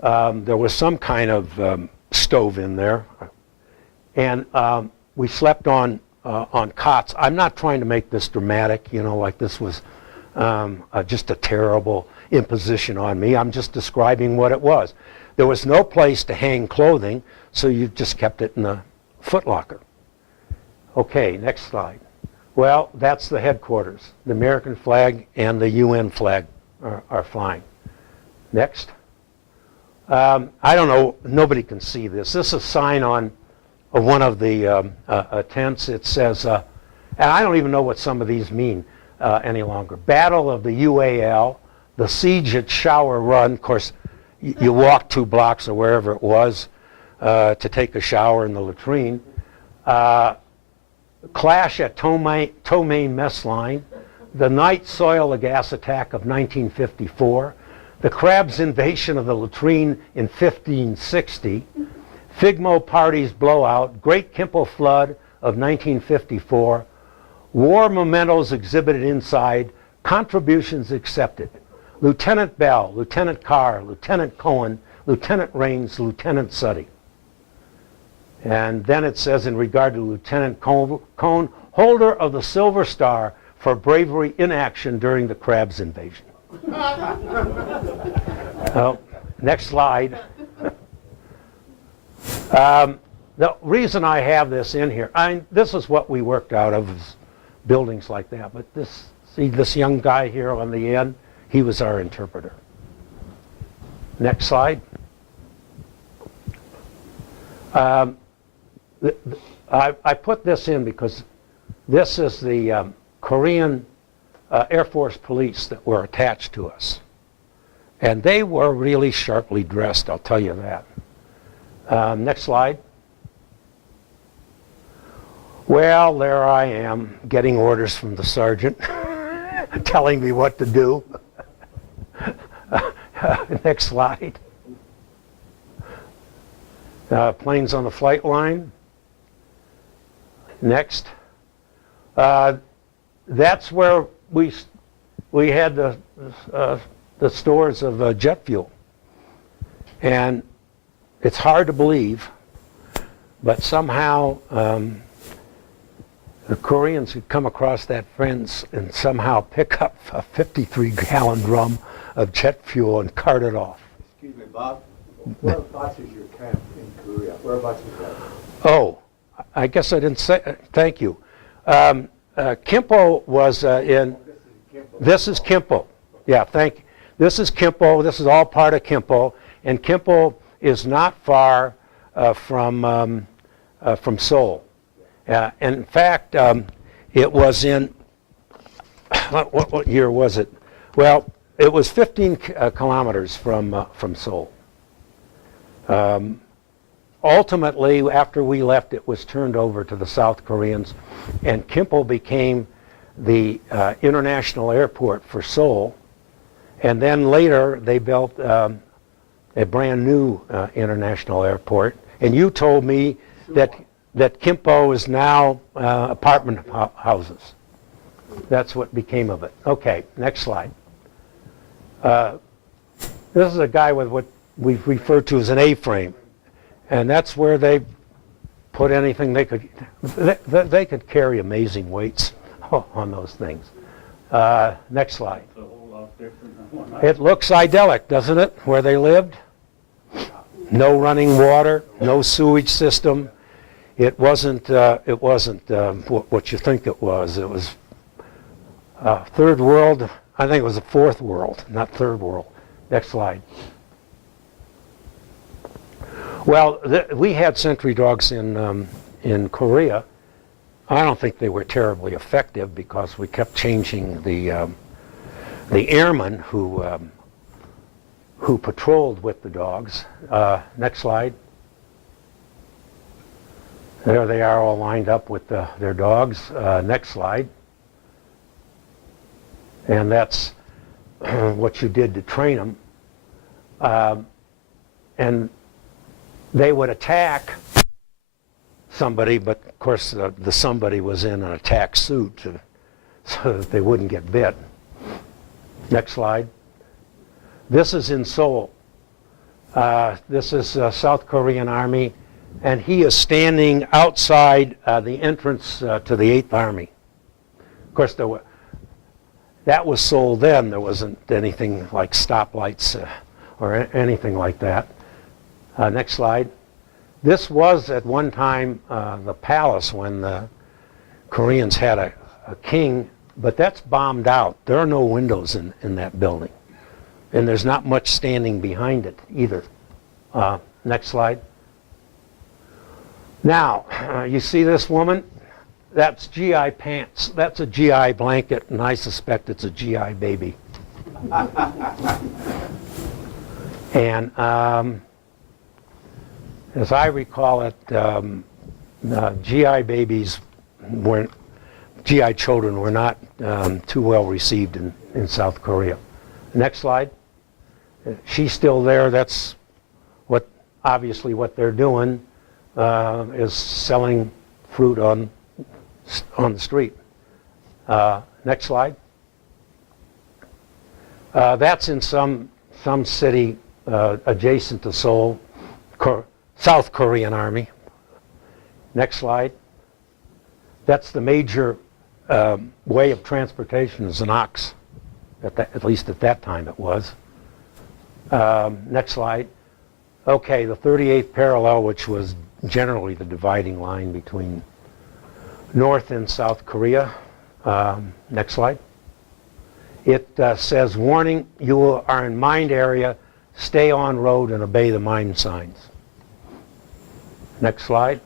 There was some kind of stove in there. And we slept on cots. I'm not trying to make this dramatic, you know, like this was just a terrible imposition on me. I'm just describing what it was. There was no place to hang clothing, so you just kept it in the footlocker. Okay, next slide. Well, that's the headquarters. The American flag and the UN flag are flying. Next. I don't know, nobody can see this. This is a sign on one of the tents. It says, and I don't even know what some of these mean any longer. Battle of the UAL, the siege at Shower Run. Of course, you walk 2 blocks or wherever it was to take a shower in the latrine. Clash at Tomei Mess Line, the night soil gas attack of 1954, the Crabs invasion of the latrine in 1560, Figmo Party's blowout, Great Kimpo Flood of 1954, war mementos exhibited inside, contributions accepted. Lieutenant Bell, Lieutenant Carr, Lieutenant Cohen, Lieutenant Raines, Lieutenant Suddy. And then it says, in regard to Lieutenant Cohn, holder of the Silver Star for bravery in action during the Crabs invasion. Oh, next slide. The reason I have this in here, this is what we worked out of, buildings like that. But see this young guy here on the end? He was our interpreter. Next slide. I put this in because this is the Korean Air Force police that were attached to us. And they were really sharply dressed, I'll tell you that. Next slide. Well, there I am getting orders from the sergeant telling me what to do. Next slide. Planes on the flight line. Next. That's where we had the stores of jet fuel. And it's hard to believe, but somehow the Koreans could come across that fence and somehow pick up a 53-gallon drum of jet fuel and cart it off. Excuse me, Bob. Whereabouts is your camp in Korea? Whereabouts is that? Oh, I guess I didn't say. Thank you. Kimpo was in. This is Kimpo. Yeah, thank you. This is Kimpo. This is all part of Kimpo, and Kimpo is not far from Seoul. In fact, it was in what year was it? Well, it was 15 kilometers from Seoul. Ultimately, after we left, it was turned over to the South Koreans, and Kimpo became the international airport for Seoul. And then later, they built a brand new international airport. And you told me that Kimpo is now apartment houses. That's what became of it. Okay, next slide. This is a guy with what we refer to as an A-frame. And that's where they put anything they could. They could carry amazing weights on those things. Next slide. It's a whole lot different than what It looks idyllic, doesn't it, where they lived? No running water, no sewage system. It wasn't what you think it was. It was third world. I think it was a fourth world, not third world. Next slide. Well, we had sentry dogs in Korea. I don't think they were terribly effective because we kept changing the airmen who patrolled with the dogs. Next slide. There they are all lined up with their dogs. Next slide. And that's what you did to train them. And they would attack somebody, but of course the somebody was in an attack suit so that they wouldn't get bit. Next slide. This is in Seoul. This is South Korean Army, and he is standing outside the entrance to the 8th Army. Of course, that was Seoul then. There wasn't anything like stoplights or anything like that. Next slide. This was at one time the palace when the Koreans had a king, but that's bombed out. There are no windows in that building. And there's not much standing behind it either. Next slide. Now, you see this woman? That's GI pants. That's a GI blanket, and I suspect it's a GI baby. And as I recall it, GI babies weren't, GI children were not too well received in South Korea. Next slide. She's still there. That's obviously what they're doing is selling fruit on the street. Next slide. That's in some city adjacent to Seoul, South Korean Army. Next slide. That's the major way of transportation is an ox. At least at that time it was. Next slide. Okay, the 38th parallel, which was generally the dividing line between North and South Korea. Next slide. It says, warning, you are in mined area, stay on road and obey the mine signs. Next slide.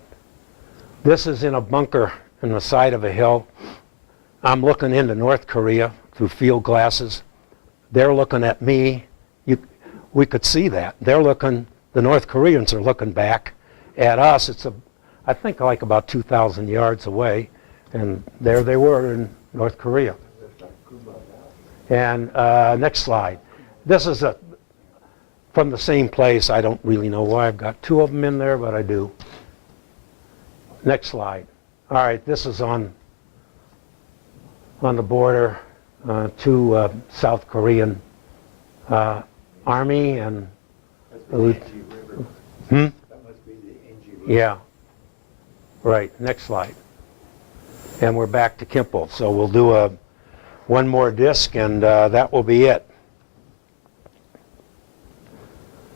This is in a bunker in the side of a hill. I'm looking into North Korea through field glasses. They're looking at me. We could see that. They're looking, the North Koreans are looking back at us. It's I think like about 2,000 yards away, and there they were in North Korea. And next slide. This is from the same place. I don't really know why I've got two of them in there, but I do. Next slide. All right, this is on the border to South Korean Army and That's the NG River. That must be the NG River. Yeah. Right. Next slide. And we're back to Kimpo. So we'll do one more disc, and that will be it.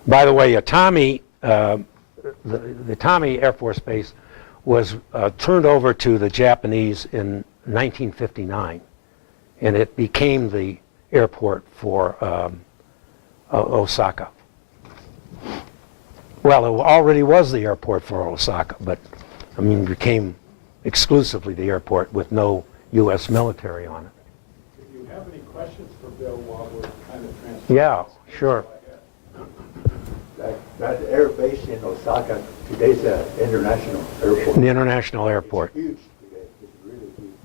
By the way, Itami, the Itami Air Force Base was turned over to the Japanese in 1959, and it became the airport for Osaka. Well, it already was the airport for Osaka, but I mean, it became exclusively the airport with no U.S. military on it. If you have any questions for Bill while we're kind of transferring. Yeah, sure. That air base in Osaka, today's an international airport. The international airport. It's huge today. It's really huge.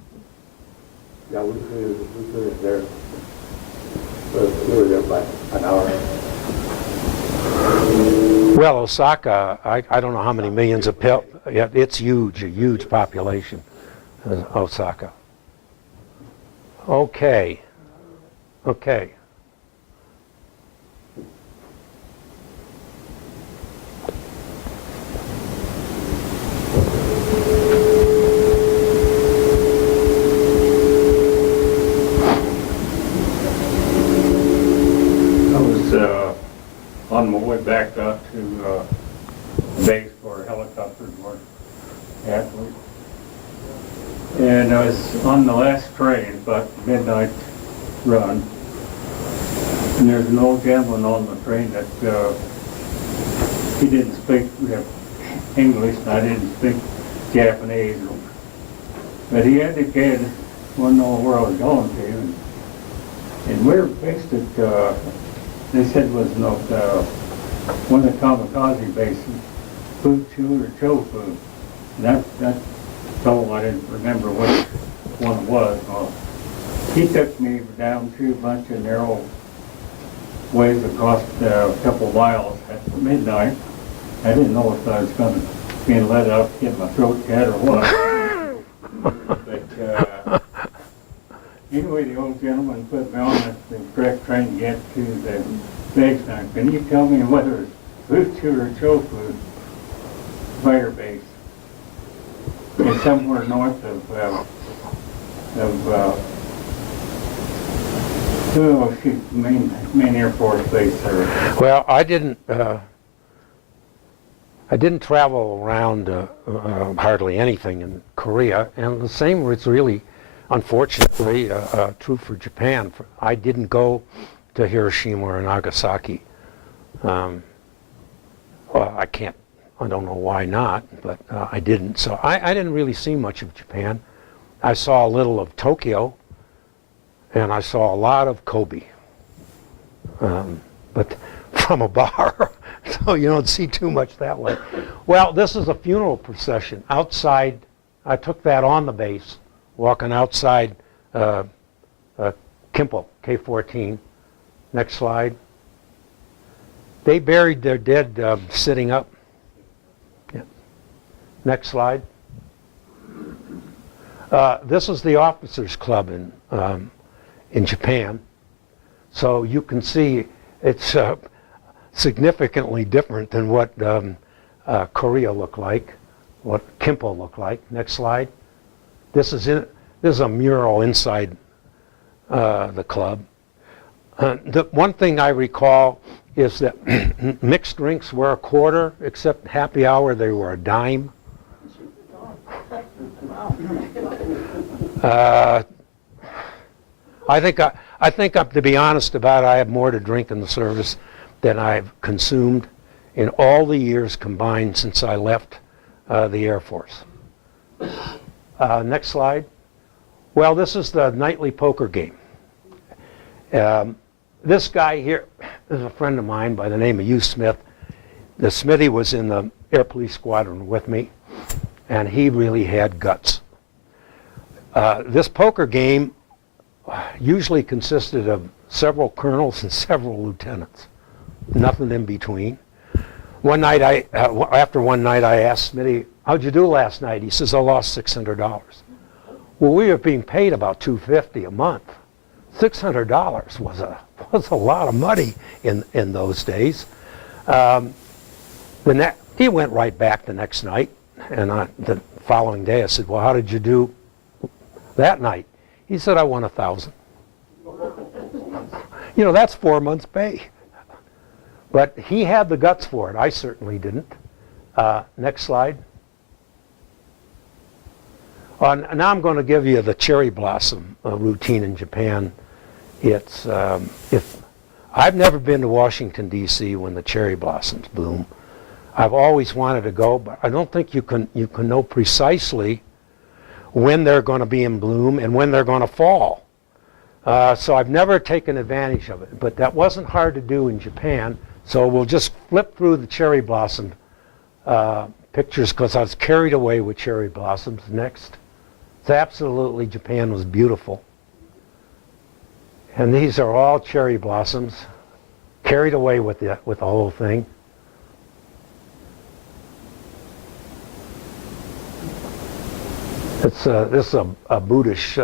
Yeah, we flew in there. We were there by an hour. Well, Osaka, I don't know how many millions of people. Yeah, it's huge, a huge population, Osaka. Okay. Okay. On my way we backed up to base where helicopters were afterwards. And I was on the last train, about midnight run, and there's an old gentleman on the train that he didn't speak English, and I didn't speak Japanese, but he indicated wasn't know where I was going to, and we were based at they said was one of the kamikaze bases, Fuchu or Chofu. And that fellow, I didn't remember which one it was. Well, he took me down through a bunch of narrow ways across a couple miles at midnight. I didn't know if I was going to be let up, get my throat cut or what. But anyway, the old gentleman put me on the correct train to get to the base. Now, can you tell me whether it's Fuchu or Chofu fire base? It's somewhere north of main Air Force Base there. Well, I didn't travel around hardly anything in Korea, and the same was really, unfortunately, true for Japan. I didn't go to Hiroshima or Nagasaki. Well, I don't know why not, but I didn't. So I didn't really see much of Japan. I saw a little of Tokyo, and I saw a lot of Kobe. But from a bar, so you don't see too much that way. Well, this is a funeral procession outside. I took that on the base, walking outside Kimpo, K-14. Next slide. They buried their dead sitting up. Yeah. Next slide. This is the Officers Club in Japan. So you can see it's significantly different than what Korea looked like, what Kimpo looked like. Next slide. This is a mural inside the club. The one thing I recall is that mixed drinks were a quarter, except happy hour they were a dime. I think to be honest about it, I have more to drink in the service than I've consumed in all the years combined since I left the Air Force. Next slide. Well, this is the nightly poker game. This guy here is a friend of mine by the name of Hugh Smith. The Smithy was in the Air Police Squadron with me, and he really had guts. This poker game usually consisted of several colonels and several lieutenants, nothing in between. One night, after one night, I asked Smitty, "How'd you do last night?" He says, "I lost $600. Well, we were being paid about $250 a month. $600 was a lot of money in those days. He went right back the next night, and the following day I said, "Well, how did you do that night?" He said, "I won $1,000." You know, that's 4 months' pay. But he had the guts for it. I certainly didn't. Next slide. Now I'm going to give you the cherry blossom routine in Japan. It's I've never been to Washington, D.C. when the cherry blossoms bloom. I've always wanted to go, but I don't think you can know precisely when they're going to be in bloom and when they're going to fall. So I've never taken advantage of it, but that wasn't hard to do in Japan. So we'll just flip through the cherry blossom pictures because I was carried away with cherry blossoms. Next. It's absolutely, Japan was beautiful. And these are all cherry blossoms, carried away with the whole thing. This is a Buddhist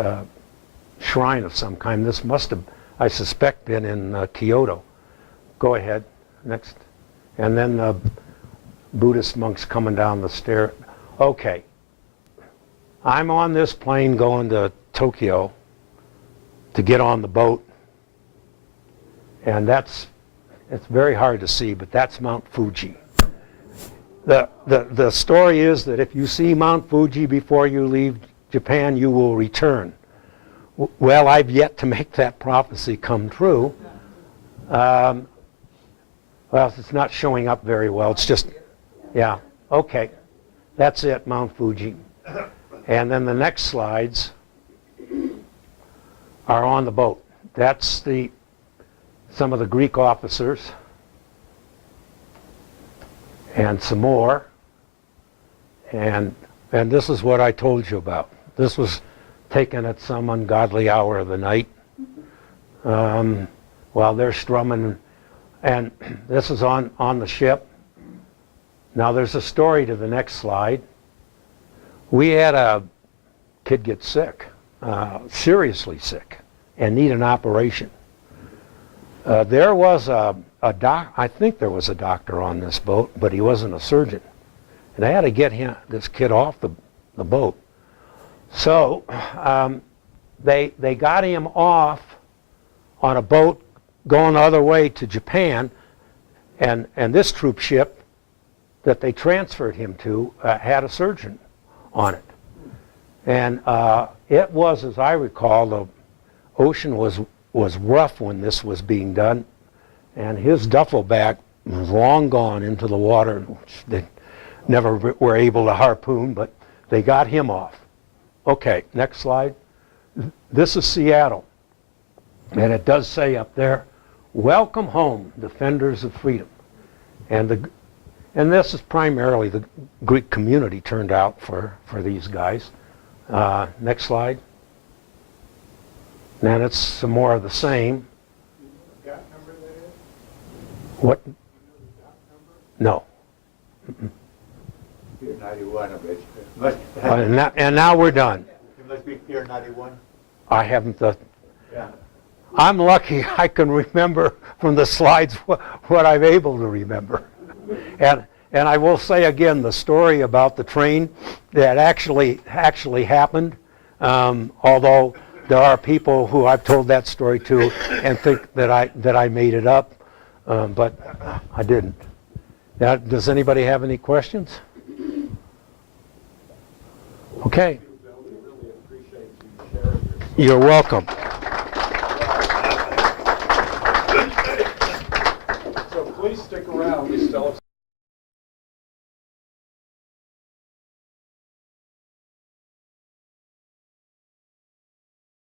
shrine of some kind. This must have, I suspect, been in Kyoto. Go ahead, next. And then the Buddhist monks coming down the stair. Okay, I'm on this plane going to Tokyo to get on the boat, and that's It's very hard to see, but that's Mount Fuji. The story is that if you see Mount Fuji before you leave Japan, you will return. Well, I've yet to make that prophecy come true. Well, it's not showing up very well. It's just, yeah, okay. That's it, Mount Fuji. And then the next slides are on the boat. That's some of the Greek officers. And some more. And this is what I told you about. This was taken at some ungodly hour of the night while they're strumming. And this is on the ship. Now there's a story to the next slide. We had a kid get sick, seriously sick, and need an operation. There was I think there was a doctor on this boat, but he wasn't a surgeon. And I had to get this kid off the boat. So they got him off on a boat going the other way to Japan, and this troop ship that they transferred him to had a surgeon on it. And it was, as I recall, the ocean was rough when this was being done, and his duffel bag was long gone into the water, which they never were able to harpoon, but they got him off. Okay, next slide. This is Seattle, and it does say up there, "Welcome home, defenders of freedom." And this is primarily the Greek community turned out for these guys. Next slide. And it's some more of the same. Dock number that is? What? You know the dock No. number? Pier 91, I bet you. And now we're done. It must be Pier 91. I haven't. Yeah. I'm lucky I can remember from the slides what I'm able to remember. And I will say again, the story about the train that actually happened, although there are people who I've told that story to and think that I made it up, but I didn't. Now, does anybody have any questions? Okay. You're welcome.